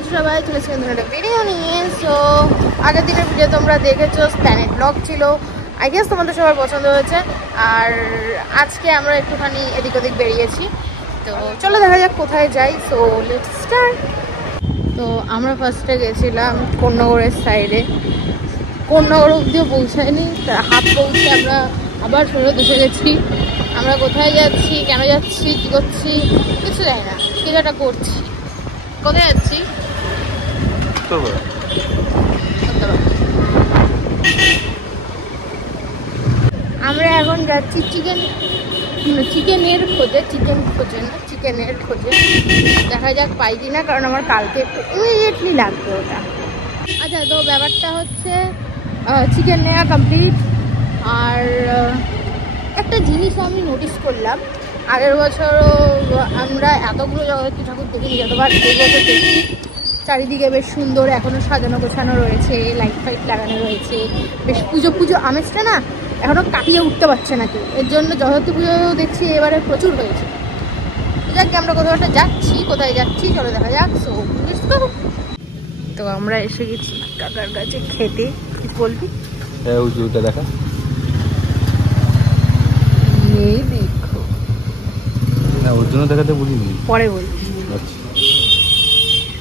আছো সবাই? চলে এসেছি একটা ভিডিও নিয়ে। সো আগের দিনের ভিডিও তোমরা দেখেছো, প্ল্যানেট ব্লগ ছিল। আই গেস তোমাদের সবার পছন্দ হয়েছে। আর আজকে আমরা একটুখানি এদিক ওদিক বেরিয়েছি, তো চলো দেখা যাক কোথায় যাই। So let's start. তো আমরা ফার্স্টে গেছিলাম কোন্নগরের সাইডে। কোন্নগর অব্দিও পৌঁছায়নি, হাত পৌঁছে আমরা আবার ফেরত এসে গেছি। আমরা কোথায় যাচ্ছি, কেন যাচ্ছি, কী করছি কিছু জানি না, কিছু একটা করছি। কোথায় যাচ্ছি? আমরা এখন যাচ্ছি চিকেনের খোঁজে। দেখা যাক পাই কিনা, কারণ আমার কালকে একটু ইমিডিয়েটলি লাগবে ওটা। আচ্ছা, তো ব্যাপারটা হচ্ছে চিকেন নেওয়া কমপ্লিট। আর একটা জিনিস আমি নোটিস করলাম, আগের বছরও আমরা এতগুলো জগদ্ধাত্রী ঠাকুর দেখিনি যতবার এই বছর দেখি। চারিদিকে বেশ সুন্দর, এখনও সাজানো গোছানো রয়েছে, লাইট ফাইট লাগানো রয়েছে, বেশ পুজো আমেজটা না এখনও কাটিয়ে উঠতে পারছে না কেউ। এর জন্য জগদ্ধাত্রী পুজোও দেখছি এবারে প্রচুর হয়েছে। যাক, আমরা কোথাও একটা যাচ্ছি, কোথায় যাচ্ছি চলো দেখা যাক। সো তো আমরা এসে গেছি কাকার কাছে খেতে। কিছু বলবি? দেখা এই দেখো না, ওর জন্য দেখাতে বলিনি, পরে বলবি।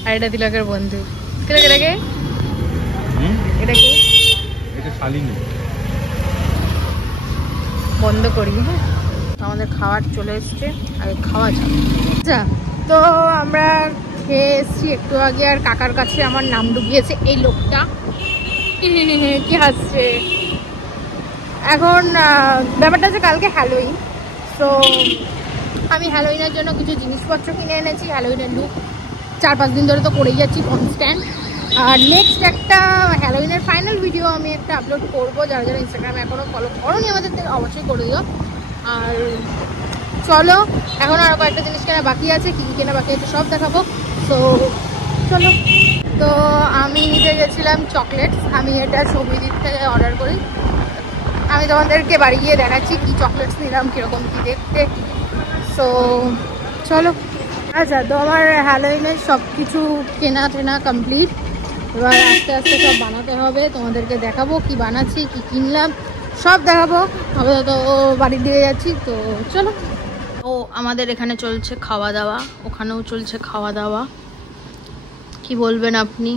আর এটা তিলকের বন্ধু। তিলক এটাকে এটা শালিনী। বন্ধ করি। হ্যাঁ, আমাদের খাবার চলে এসছে, আগে খাওয়া যাবে। আচ্ছা, তো আমরা খেয়ে এসছি একটু আগে। আর কাকার কাছে আমার নাম ডুবিয়েছে এই লোকটা। কি হাসছে। এখন ব্যাপারটা হচ্ছে কালকে হ্যালোইন। তো আমি হ্যালোইনের জন্য কিছু জিনিসপত্র কিনে এনেছি। হ্যালোইনের লুক 4-5 দিন ধরে তো করেই যাচ্ছি কনস্ট্যান্ট। আর নেক্সট একটা হ্যালোইনের ফাইনাল ভিডিও আমি একটা আপলোড করবো। যারা যারা ইনস্টাগ্রামে এখনও ফলো করোনি আমাদের থেকে অবশ্যই করে দিও। আর চলো, এখন আরও কয়েকটা জিনিস কেনা বাকি আছে, কী কী কেনা বাকি আছে সব দেখাবো। তো চলো। তো আমি নিতে গেছিলাম চকলেটস। আমি এটা সবুজদিক থেকে অর্ডার করি। আমি তোমাদেরকে বাড়ি গিয়ে দেখাচ্ছি কি চকলেটস নিলাম, কীরকম কী দেখতে। সো চলো। আচ্ছা, তো আমার হ্যালোইনের সব কিছু কেনা টেনা কমপ্লিট। এবার আস্তে আস্তে সব বানাতে হবে, তোমাদেরকে দেখাবো কি বানাচ্ছি, কি কিনলাম সব দেখাবো। আপাতত বাড়ির দিকে যাচ্ছি, তো চলো। ও আমাদের এখানে চলছে খাওয়া দাওয়া, ওখানেও চলছে খাওয়া দাওয়া। কি বলবেন আপনি?